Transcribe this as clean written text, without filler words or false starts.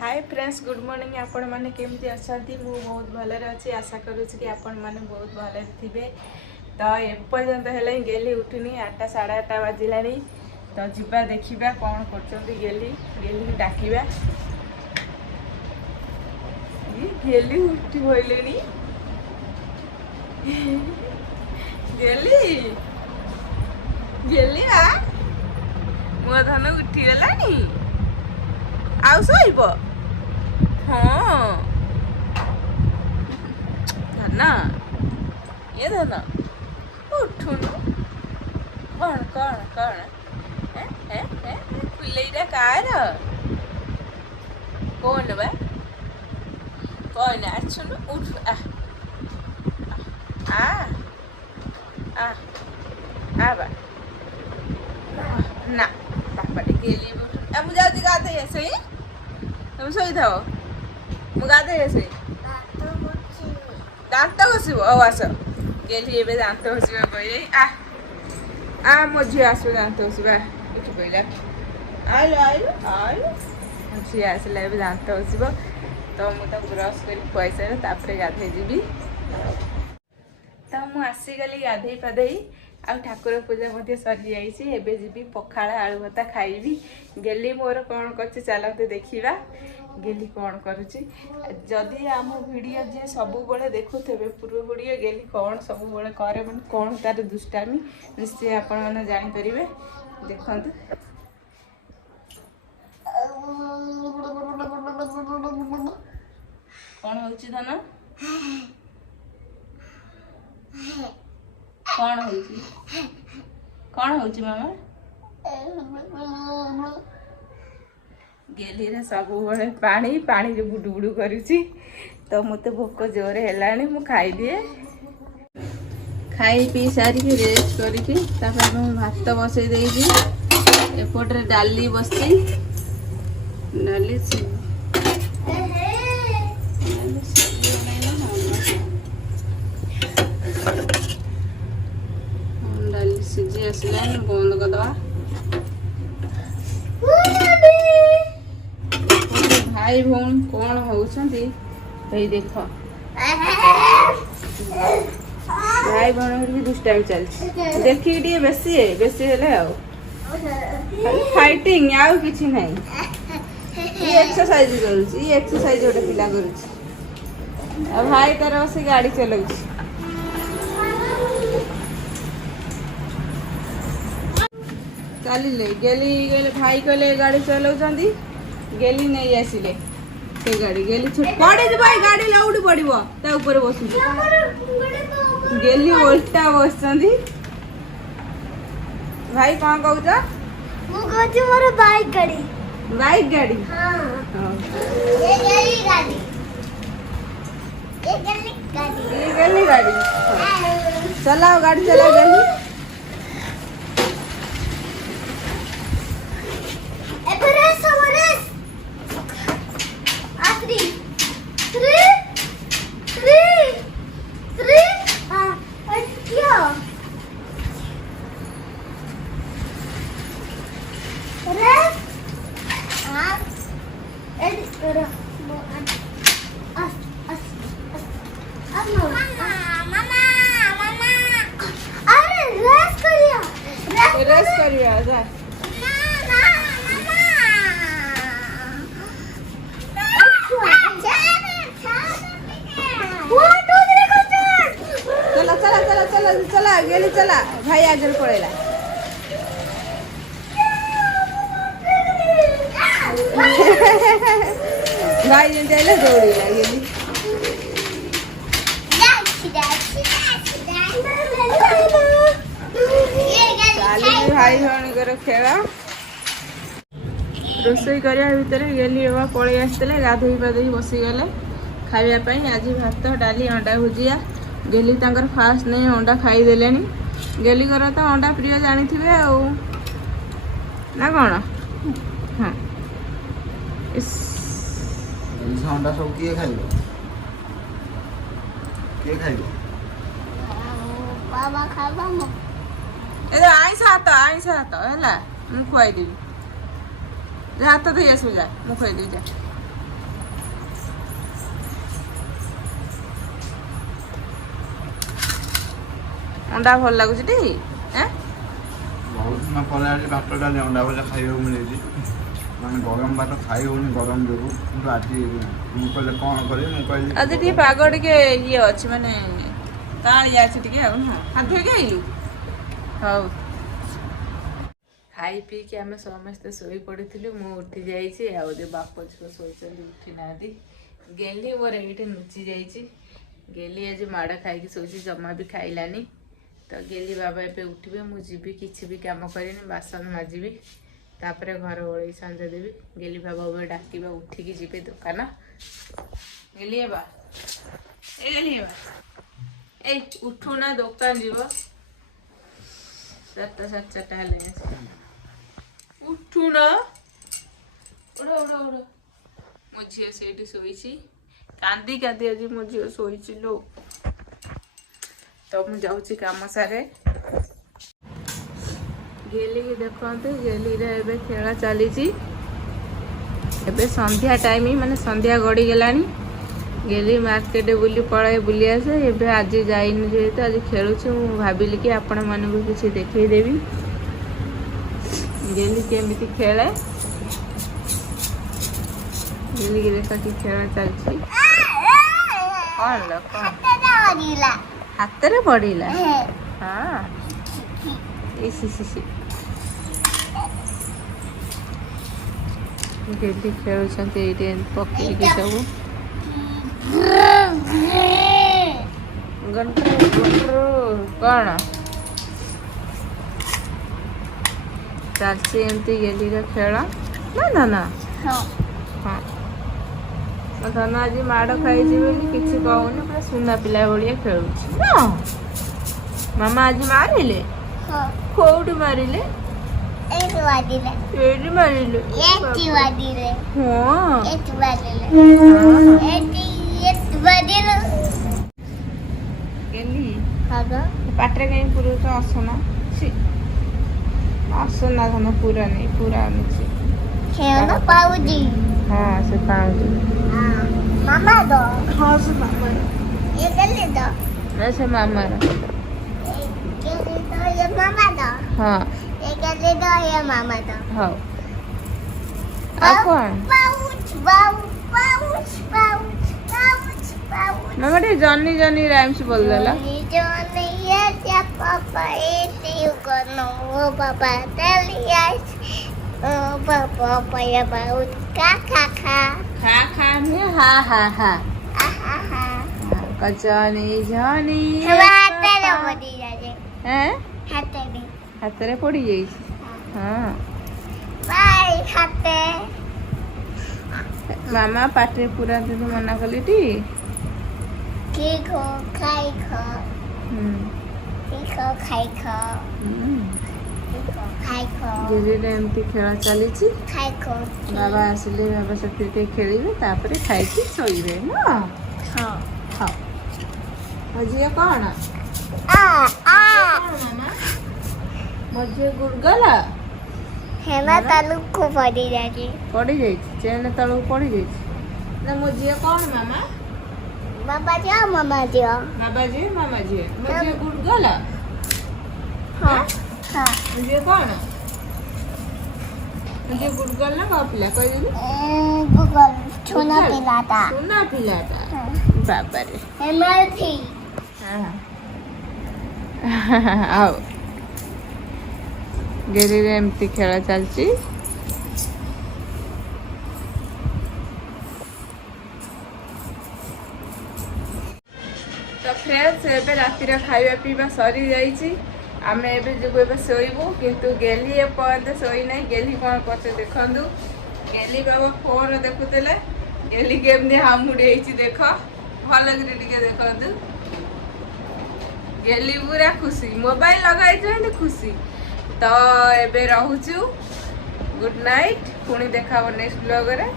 Hi friends good morning आपण माने केमती अछंती मु बहुत भले अच्छी आशा करूँ कि आपण माने बहुत भले थे। तो एपर्यंत हेले गेली उठुनी 8टा 8:30 बाजिला। तो जीवा देखा कौन कर गेली गेली डाकिबा गेली उठी बोले गेली गेली मो धन उठीगलानी आउ शोब। हाँ धन ये धन उठुनु कौन कौन कौन पिलेटा कार कौन बा कौन आछुनु उठ आ आ आ बा ना बापा गेली मुझे जाऊँगी गाधे आसे तुम शोई था मु गाधे आसे दांत घषब औ आस गेली एबे दांत घषा कह आ आ मो झी आस दांत घषा ये कहला आइल आइल आइल झी आसला ए दांत घषब। तो मुझे ब्रश कर खुआई सारे तापर गाधे जीवी। तो मुझे आसीगली गाधे पाधे आ ठाकुर पूजा सरी जाइए। एबे जीवी पखाड़ आलू भत्ता खाइबी। गेली मोर कौन कर चलते देखा गेली कौन करुच्ची। जदि आम वीडियो जी सब देखुथे पूर्व वीडियो गेली कौन सब करे मैं कौन तार दुष्टामी निश्चय आपण मैंने जापर देखु। कौन हो धन कौन हो कौन हो मामा गेली रे सब पानी पानी रे बुडू बुडू करुची। तो मते भोक जोर है मु खाई दिए खाई पी सारी रेस्ट करके भात बसई देगी। एपटे डाली बसी डाली डाली सीझी आसला बंद करदे। भाई भौन कौन होती देख भाई भौन भी दुष्टामी चलती देखिए बेसी बेसी हेले फाइटिंग आउ किछि नहीं। ये एक्सरसाइज करुच्ची एक्सरसाइज गोटे पिला करुच्ची भाई तार बस गाड़ी चलाउछि। चलिए गेली गेले भाई कहले गाड़ी चलाउछंदी गेली नहीं आसिले से गाड़ी गेली पड़े जो भाई गाड़ी लौट पड़ो ता ऊपर बस गेली उल्टा बस भाई कौन कहूच मोर बाइक गाड़ी हाँ ये गेली गाड़ी चलाओ गाड़ी चलाओ गेली रेस करिया जा चला चला चला चला चला गेली चला भाई आगे पड़ेला भाई जेन जाइले दौड़ीला गेली चली भाई भौणी खेल रोसई करिया भितर गेली बाबा पलि आसते गाधोई पाधोई बसीगले खावाई। आज भात डाली अंडा भुजिया गेली तांकर फास्ट नहीं अंडा खाईदे गेली कर तो अंडा प्रिय जानी थे ना कौन हाँ अंडा सब किए खाइबो बाबा खाइबा म ए आइस हाथ है खुआई देवी हाथ धोई आसू जा मु खुआई देवी जा अंडा भल लगुच टी बहुत दिन पर आज भात डाली अंडा भजा खाइबा मिले माने गरम भात खाई होनी गरम जोगु किंतु आज मु कहले कोन करे मु कहली आज टी पाग टिके ये अछि माने कालिया अछि टिके हाथ धोई के आइलु हौ खाई पी के आम समस्ते शोई पड़ू मु उठी जाइए आ बाप झुआ शोई उठी ना गेली मोर ये नुची जाइए गेली आज माड़ खाई शोची जमा भी खाइलानी तो गेली बाबा ए उठे मुझे किसी भी कम कर बासन माजिबी तापर घर ओढ़ संज देवी गेली बाबा डाकवा उठिकी जी दुकान गेली बा ए गेली बा ए उठू ना दुकान जीव 7:30 हेले उठू ना उड़ उड़ उड़ मो झील से शोची कांदी कांदी आज मो झील शोची लो तो मुझे जाऊँ कम सारे गेली देखते गेली रे खेला चली संध्या टाइम माने संध्या गड़ी गलानी गेली मार्केट बुली पड़े बुली आसे एबे आज जाइनी जेहेतु आज खेलुछु भाविली कि आपण मानकु किछि देखै देबी गेली केमिति खेले गेली के देखा कि खेला चलछि कौन लो कौन हाथ रे पड़ीला हां इसी गेली खेलुछंती एटे पक्की के सब गंट्रो कौन चलसी एमती गेली खेल ना ना हाँ धन आज माड़ खाई किसी कहूनी पूरा सुना पिला भाया खेलु मामा आज मारिले कौट मारिले मारिले पाटे कहीं पूरा तो असना असना धन पूरा नहीं पूरा पाऊजी हाँ से पाऊजी मामा दो हाँ से मामा ये गले दो ऐसे मामा ये तो ये मामा दो हाँ ये गले दो ये मामा दो हाँ कौन पाउच पाउच पाउच पाउच पाउच पाउच मामा टे जॉनी जॉनी राइम्स बोल देला जॉनी ये क्या पापा ये यू करनो वो पापा टेलियस ओ पापा पाया पाउच का खा खा खा खा में हा हा हा आहा हा कचानी जानी हाथे रे पड़ी जाजे हैं हाथे रे हाथ रे पड़ी जाई हां बाय हाथे मामा पाटे पूरा दिन मना कली टी की खो खाई खो की खो खाई खो की खो खाई खो गेली एमती खेला चली खाई खो बाबा आसिले बाबा सब खेलिबे तापरे खाइकी सोइबे ना हाँ हाँ मजे कौन आ मामा मजे गुड़गला हेमा तालु को पड़ी जाजी पड़ी जाई चेन तळु पड़ी जाई ना मजे कौन मामा बाबा जी मामा जी बाबा जी मामा जी मजे गुड़गला हाँ हाँ मजे कौन मुझे गुड़गल ना पिला कोई दिन गूगल छुना पिलाता सुना पिलाता बाबा रे हेमा थी हाँ आओ गेरी रे एमती खेला चलची तो फ्रेंड्स एबे राति रे खाइबा पीबा सरी जाईची आमे एबे जब एबे सोइबो किंतु गेली ए पर्यंत सोई नहीं गेली कोन करते देखंदु गेली बाबा फोन देखुतेले गेली केमने हामुडी हेची देखो भल करे टिके देखंदु गेली पूरा खुशी मोबाइल लगाई जे खुशी तो एबे रहूचु गुड नाइट पुणी देखा नेक्स्ट ब्लॉग रे।